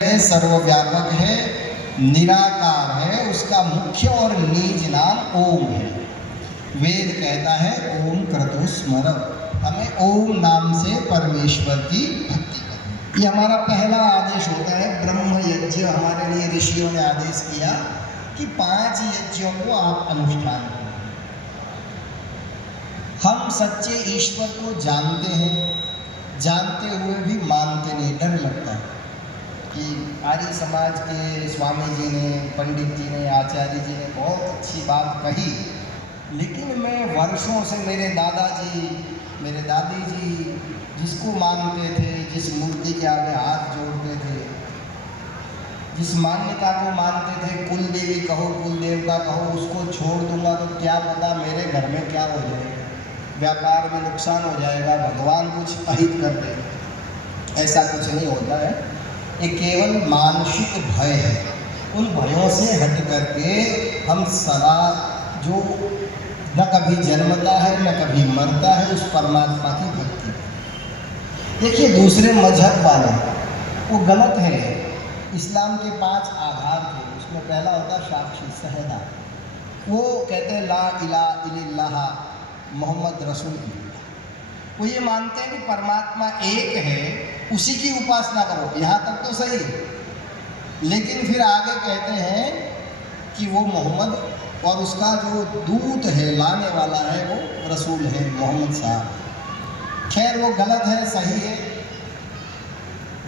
है, सर्वव्यापक है, निराकार है, उसका मुख्य और निज नाम ओम है। वेद कहता है ओम क्रतु स्मर, हमें ओम नाम से परमेश्वर की भक्ति करनी। ये हमारा पहला आदेश होता है। ब्रह्म यज्ञ हमारे लिए ऋषियों ने आदेश किया कि 5 यज्ञों को आप अनुष्ठान करें। हम सच्चे ईश्वर को जानते हैं, जानते हुए भी मानते नहीं, डर लगता है कि आर्य समाज के स्वामी जी ने, पंडित जी ने, आचार्य जी ने बहुत अच्छी बात कही, लेकिन मैं वर्षों से मेरे दादाजी, मेरे दादी जी जिसको मानते थे, जिस मूर्ति के आगे हाथ जोड़ते थे, जिस मान्यता को मानते थे, कुल देवी कहो, कुल देवता कहो, उसको छोड़ दूंगा तो क्या पता मेरे घर में क्या हो जाएगा, व्यापार में नुकसान हो जाएगा, भगवान कुछ अहित कर देगा। ऐसा कुछ नहीं होता है, ये केवल मानसिक भय है। उन भयों से हट करके हम सदा जो न कभी जन्मता है न कभी मरता है, उस परमात्मा की भक्ति। देखिए दूसरे मजहब वाले वो गलत है। इस्लाम के 5 आधार थे, उसमें पहला होता साक्षी शहदा। वो कहते हैं ला इलाहा इल्लल्लाह मोहम्मद रसूलुल्लाह। वो ये मानते हैं कि परमात्मा एक है, उसी की उपासना करो। यहाँ तक तो सही, लेकिन फिर आगे कहते हैं कि वो मोहम्मद और उसका जो दूत है, लाने वाला है, वो रसूल है मोहम्मद साहब। खैर वो गलत है, सही है,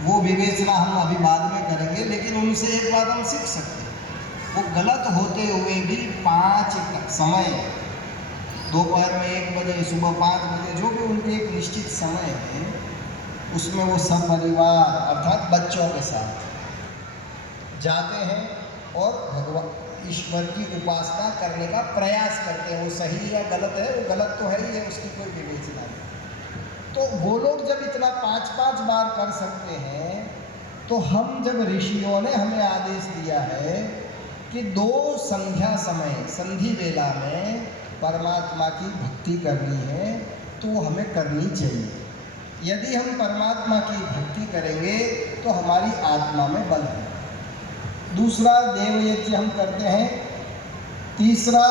वो विवेचना हम अभी बाद में करेंगे, लेकिन उनसे एक बात हम सीख सकते हैं। वो गलत होते हुए भी 5 समय, दोपहर में 1 बजे, सुबह 5 बजे, जो भी उनके एक निश्चित समय है, उसमें वो सब परिवार अर्थात बच्चों के साथ जाते हैं और भगवान ईश्वर की उपासना करने का प्रयास करते हैं। वो सही या गलत है, वो गलत तो है ही है, उसकी कोई विवेचना नहीं। तो वो लोग जब इतना 5-5 बार कर सकते हैं, तो हम जब ऋषियों ने हमें आदेश दिया है कि 2 संध्या समय, संधि वेला में परमात्मा की भक्ति करनी है, तो हमें करनी चाहिए। यदि हम परमात्मा की भक्ति करेंगे तो हमारी आत्मा में बल है। दूसरा देवयज्ञ हम करते हैं। तीसरा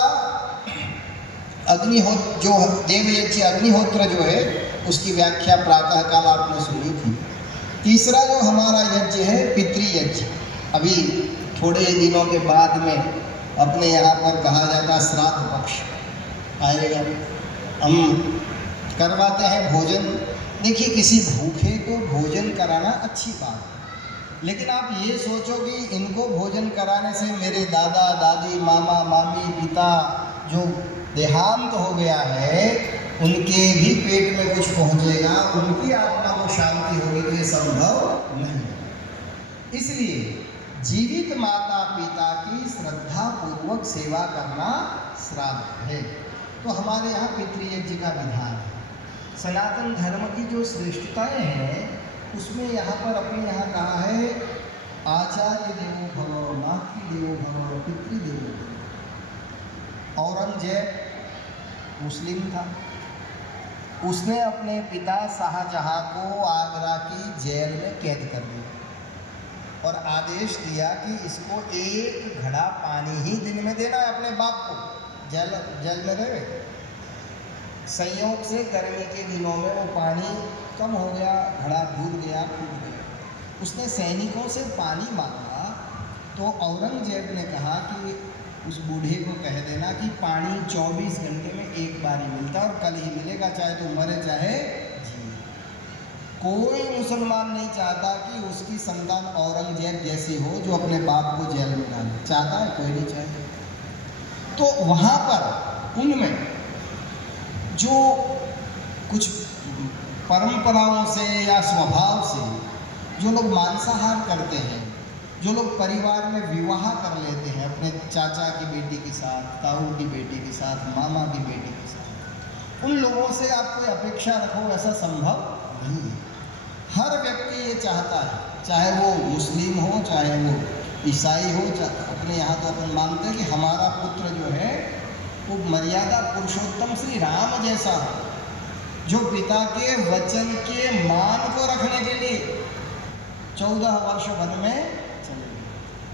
अग्निहोत्र, जो देवयज्ञ अग्निहोत्र जो है, उसकी व्याख्या प्रातःकाल आपने सुनी थी। तीसरा जो हमारा यज्ञ है पितृयज्ञ। अभी थोड़े दिनों के बाद में अपने यहाँ पर कहा जाता श्राद्ध पक्ष आएगा, हम करवाते हैं भोजन। देखिए किसी भूखे को भोजन कराना अच्छी बात है, लेकिन आप ये सोचो कि इनको भोजन कराने से मेरे दादा दादी, मामा मामी, पिता जो देहांत हो गया है, उनके भी पेट में कुछ पहुँचेगा, उनकी आत्मा को शांति होगी, तो ये संभव नहीं। इसलिए जीवित माता पिता की श्रद्धा पूर्वक सेवा करना श्राद्ध है। तो हमारे यहाँ पितृयज्ञ का विधान है। सनातन धर्म की जो श्रेष्ठताएँ हैं, उसमें यहाँ पर अपने यहाँ कहा है आचार्य देवो भव, मातृदेवो भव, पितृदेवो भव। औरंगजेब मुस्लिम था, उसने अपने पिता शाहजहां को आगरा की जेल में कैद कर दिया और आदेश दिया कि इसको 1 घड़ा पानी ही दिन में देना है अपने बाप को। जेल में रहे। संयोग से गर्मी के दिनों में वो पानी कम हो गया, घड़ा डूब गया, टूट गया। उसने सैनिकों से पानी मांगा, तो औरंगजेब ने कहा कि उस बूढ़े को कह देना कि पानी 24 घंटे में 1 बार ही मिलता और कल ही मिलेगा, चाहे तो मरे चाहे जिए। कोई मुसलमान नहीं चाहता कि उसकी संतान औरंगजेब जैसी हो, जो अपने बाप को जेल में डाले। चाहता है? कोई नहीं चाहता। तो वहाँ पर उनमें जो कुछ परंपराओं से या स्वभाव से जो लोग मांसाहार करते हैं, जो लोग परिवार में विवाह कर लेते हैं अपने चाचा की बेटी के साथ, ताऊ की बेटी के साथ, मामा की बेटी के साथ, उन लोगों से आप कोई अपेक्षा रखो, ऐसा संभव नहीं है। हर व्यक्ति ये चाहता है, चाहे वो मुस्लिम हो, चाहे वो ईसाई हो, अपने यहाँ तो अपन मानते हैं कि हमारा पुत्र जो है वो मर्यादा पुरुषोत्तम श्री राम जैसा हो, जो पिता के वचन के मान को रखने के लिए 14 वर्ष वन में